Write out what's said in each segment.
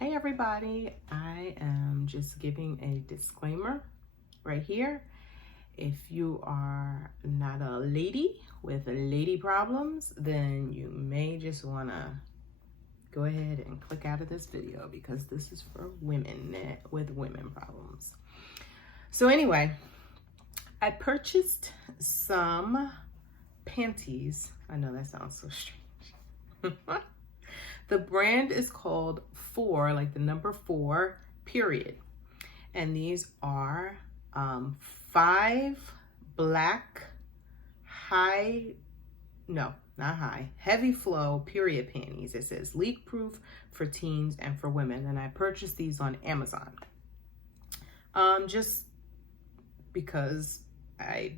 Hey everybody, I am just giving a disclaimer right here. If you are not a lady with lady problems, then you may just want to go ahead and click out of this video because this is for women with women problems. So anyway, I purchased some panties. I know that sounds so strange. The brand is called 4, like the number 4, period. And these are 5 black heavy flow period panties. It says leak proof for teens and for women. And I purchased these on Amazon. Just because I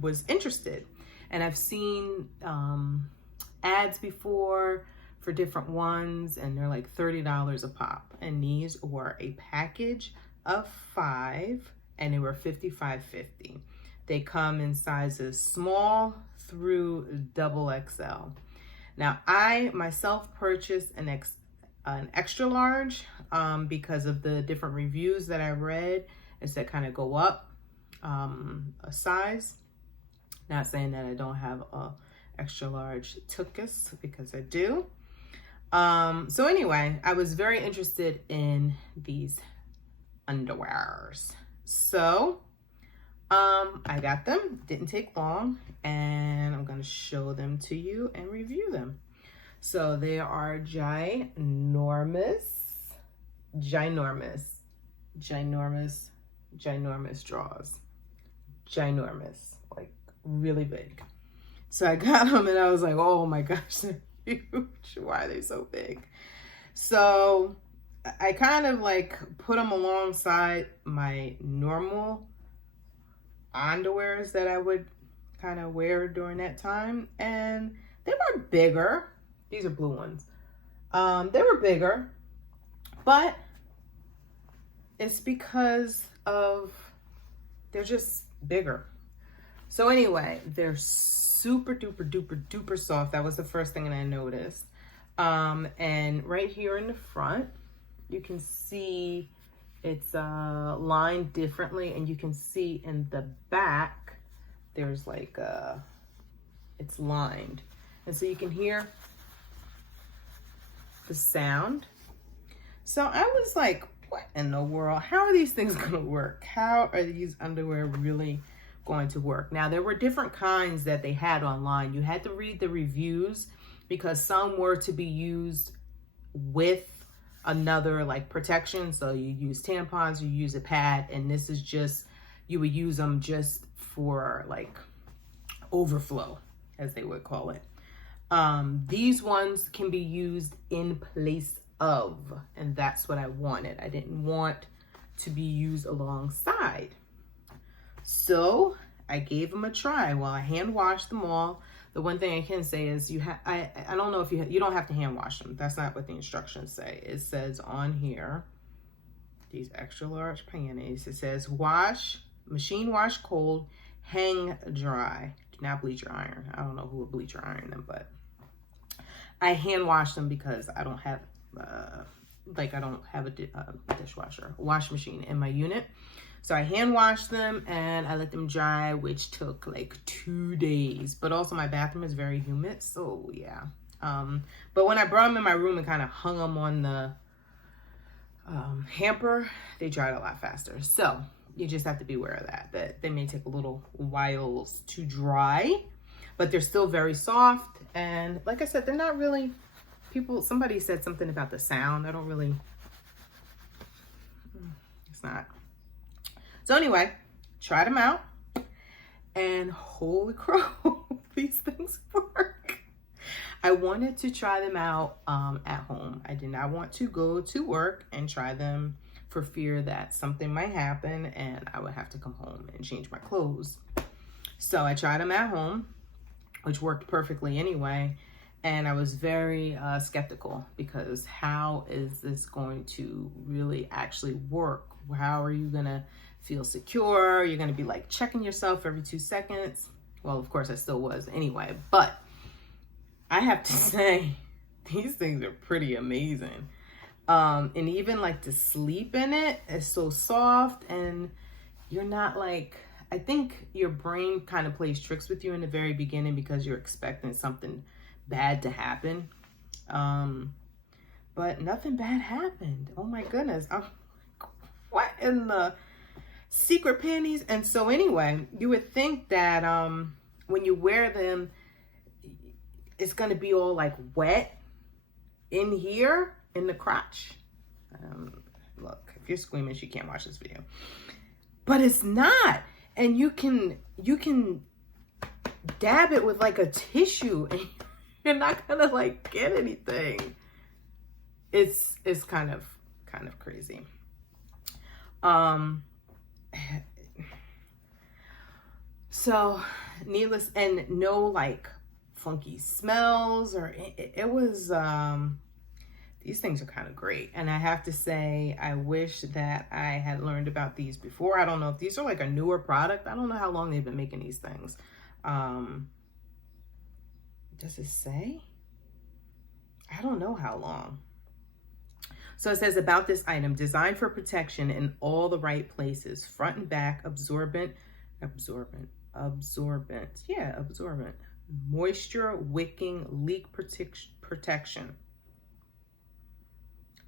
was interested. And I've seen ads before for different ones, and they're like $30 a pop. And these were a package of 5, and they were $55.50. They come in sizes small through XXL. Now, I myself purchased an extra large because of the different reviews that I read. It's that kind of go up a size. Not saying that I don't have a extra large tuchus, because I do. So anyway, I was very interested in these underwears. So, I got them, didn't take long, and I'm going to show them to you and review them. So they are ginormous drawers. Ginormous, like really big. So I got them and I was like, oh my gosh, they're huge. Why are they so big? So I kind of like put them alongside my normal underwears that I would kind of wear during that time. And they were bigger. These are blue ones. They were bigger, but it's because of, they're just bigger. So anyway, they're super duper soft. That was the first thing that I noticed. And right here in the front, you can see it's lined differently, and you can see in the back there's like it's lined, and so you can hear the sound. So I was like, what in the world? How are these things gonna work? How are these underwear really going to work? Now, there were different kinds that they had online. You had to read the reviews because some were to be used with another like protection. So you use tampons, you use a pad, and this is just, you would use them just for like overflow, as they would call it. These ones can be used in place of, and that's what I wanted. I didn't want to be used alongside. So I gave them a try. Well, I hand washed them all. The one thing I can say is I don't know if you don't have to hand wash them. That's not what the instructions say. It says on here, these extra large panties, it says wash, machine wash cold, hang dry. Do not bleach or iron. I don't know who would bleach or iron them, but I hand wash them because I don't have a dishwasher, wash machine in my unit. So I hand washed them and I let them dry, which took like 2 days. But also my bathroom is very humid, so yeah. But when I brought them in my room and kind of hung them on the hamper, they dried a lot faster. So you just have to be aware of that they may take a little while to dry, but they're still very soft. And like I said, they're not really, somebody said something about the sound. It's not. So anyway, tried them out, and holy crow, these things work. I wanted to try them out at home. I did not want to go to work and try them for fear that something might happen and I would have to come home and change my clothes. So I tried them at home, which worked perfectly anyway. And I was very skeptical, because how is this going to really actually work? How are you gonna feel secure? You're gonna be like checking yourself every 2 seconds. Well, of course I still was anyway, but I have to say, these things are pretty amazing. And even like to sleep in it, it's so soft, and you're not like, I think your brain kind of plays tricks with you in the very beginning because you're expecting something bad to happen. But nothing bad happened. Oh my goodness. I'm like, what in the secret panties? And so anyway, you would think that when you wear them, it's going to be all like wet in here in the crotch. Look, if you're squeamish, you can't watch this video. But it's not. And you can dab it with like a tissue and you're not gonna like get anything. It's kind of crazy. So needless, and no like funky smells, or it was these things are kind of great. And I have to say, I wish that I had learned about these before. I don't know if these are like a newer product. I don't know how long they've been making these things. Does it say? I don't know how long. So it says about this item, designed for protection in all the right places, front and back, absorbent, moisture wicking, leak protection,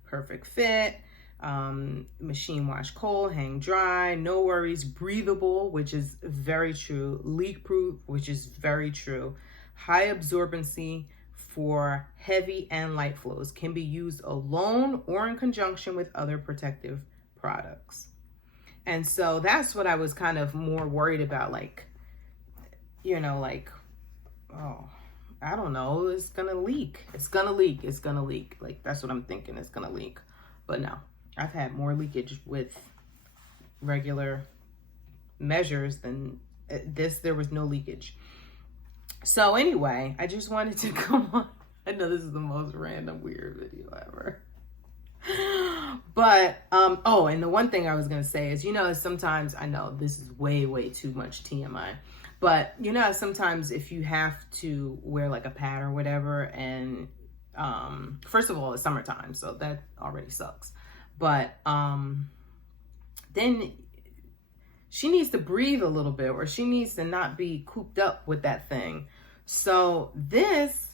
perfect fit, machine wash cold, hang dry, no worries, breathable, which is very true, leak proof, which is very true, high absorbency for heavy and light flows, can be used alone or in conjunction with other protective products. And so that's what I was kind of more worried about, like, you know, like, oh, I don't know, it's gonna leak. It's gonna leak. It's gonna leak. Like, that's what I'm thinking. It's gonna leak. But no, I've had more leakage with regular measures than this. There was no leakage. So anyway, I just wanted to come on. I know this is the most random, weird video ever. But, oh, and the one thing I was going to say is, you know, sometimes, I know this is way, way too much TMI, but you know, sometimes if you have to wear like a pad or whatever, and, first of all, it's summertime, so that already sucks. But, then she needs to breathe a little bit, or she needs to not be cooped up with that thing. So this,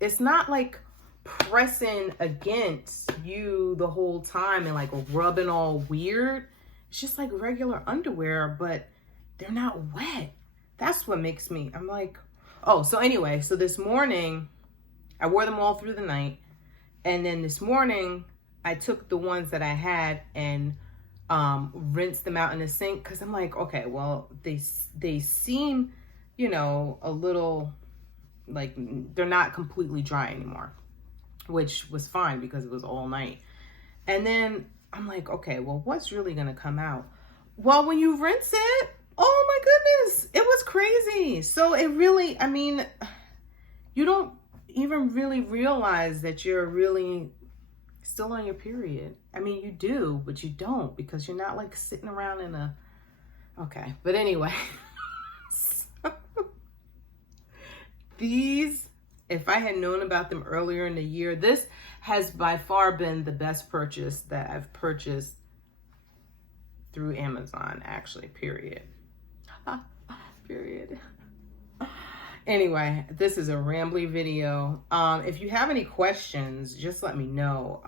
it's not like pressing against you the whole time and like rubbing all weird. It's just like regular underwear, but they're not wet. That's what makes me, I'm like, oh, so anyway, so this morning I wore them all through the night. And then this morning I took the ones that I had and rinsed them out in the sink, because I'm like, okay, well, they seem, you know, a little like they're not completely dry anymore, which was fine because it was all night. And then I'm like, okay, well, what's really gonna come out? Well, when you rinse it, oh my goodness, it was crazy. So it really, I mean, you don't even really realize that you're really still on your period. I mean, you do, but you don't, because you're not like sitting around in a, okay. But anyway, so, these, if I had known about them earlier in the year, this has by far been the best purchase that I've purchased through Amazon, actually, period. Period. Anyway, this is a rambly video. If you have any questions, just let me know.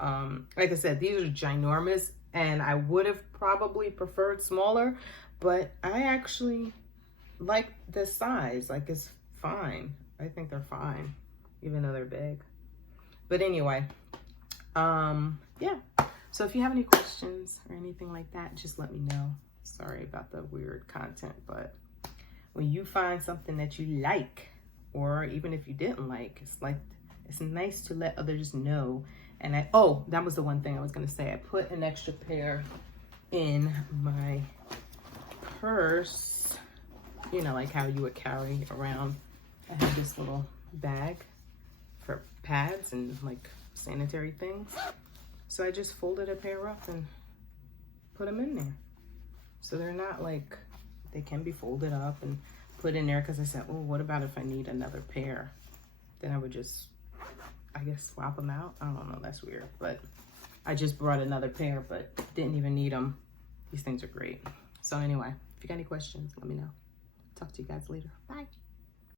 Like I said, these are ginormous, and I would have probably preferred smaller, but I actually like this size. Like, it's fine. I think they're fine, even though they're big. But anyway, yeah. So if you have any questions or anything like that, just let me know. Sorry about the weird content, but when you find something that you like, or even if you didn't like, it's nice to let others know. And oh, that was the one thing I was gonna say. I put an extra pair in my purse, you know, like how you would carry around. I have this little bag for pads and like sanitary things. So I just folded a pair up and put them in there. So they're not like, they can be folded up and put in there, because I said, oh, what about if I need another pair? Then I would just, I guess, swap them out. I don't know, that's weird. But I just brought another pair, but didn't even need them. These things are great. So anyway, if you got any questions, let me know. Talk to you guys later. Bye.